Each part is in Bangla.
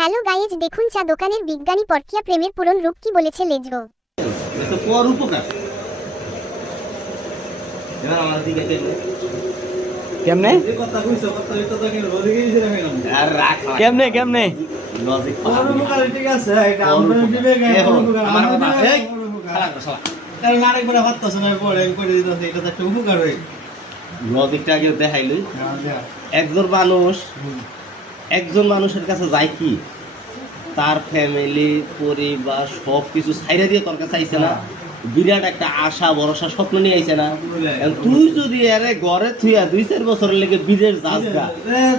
হ্যালো গাইজ, দেখুন চা দোকানের বিজ্ঞানী পরকীয়া প্রেমের পূরণ রূপ কি বলেছে লেজরো। এটা পর উপকার এবার আমার দিকে দেখো কেমনে যে কথা কইছো কথা এটা তো কি রোদে গিয়েছে না কেন আর রাখ কেমনে কেমনে লজিক কোন উপকার ঠিক আছে এটা আমরা বিবেক আমার কথা এই খারাপ সব কারণ আরেকবার ভাবতাছ না পরে করে দিতাছে এটা তো একটা উপকার হই লজিকটা আগে দেখাইলই একজন মানুষের কাছে যায় কি তার ফ্যামিলি পরিবার সব কিছু ছাইরা দিয়ে তোর কাছে আইছে না, বিরাট একটা আশা ভরসা স্বপ্ন নিয়ে আইছে না। এখন তুই যদি আরে ঘরে থুইয়া 2-4 বছরের লেগে বিদেশ যাস গা,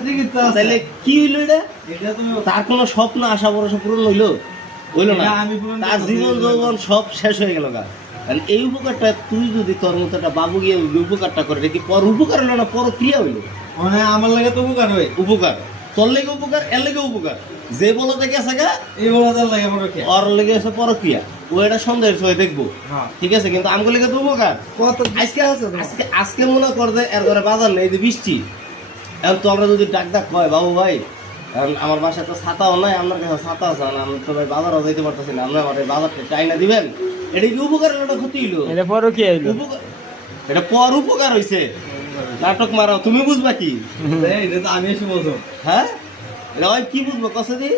ঠিকই তো আছে তাহলে কি হইলো এটা? এটা তুমি তার কোনো স্বপ্ন আশা ভরসা পূরণ হইলো না? এটা আমি পূরণ তার করতে জীবন পারবো। যৌবন সব শেষ হয়ে গেল গা। তাহলে এই উপকারটা তুই যদি তোর মতো একটা বাবু গিয়ে উপকারটা করে, এটা কি পর উপকার হলো না পর ক্রিয়া হইলো? মানে আমার লাগে তো উপকার হই উপকার তোর লেগে উপকার, এর লেগে উপকার। যে বলো দেখে আছে গা এই বলাদার লাগে আমার কি ওর লেগে আছে পরক্রিয়া, ও এটা সন্দেহের সঙ্গে দেখবো, হ্যাঁ ঠিক আছে? কিন্তু আমগুলো লেগে তো উপকার। কত আজকে আজকে মনে কর যে এর ঘরে বাজার নেই, যে বৃষ্টি, এখন তোমরা যদি ডাক কয় বাবু ভাই এখন আমার বাসায় তো ছাতাও নাই, আপনার কাছে ছাতা আছে না, আমি তো ভাই বাজারও যেতে পারতেছি না, আপনার আমার এই বাজারটা চাইনা দিবেন, এটা কি উপকার হলো না ক্ষতি হইলো? এটা পরও কি হইলো? উপকার, এটা পর উপকার হইছে। নাটক মারাও, তুমি বুঝবা কি? এই এটা তো আমি এসে বলছো হ্যাঁ, এটা ভাই কি বুঝবো কসে দি?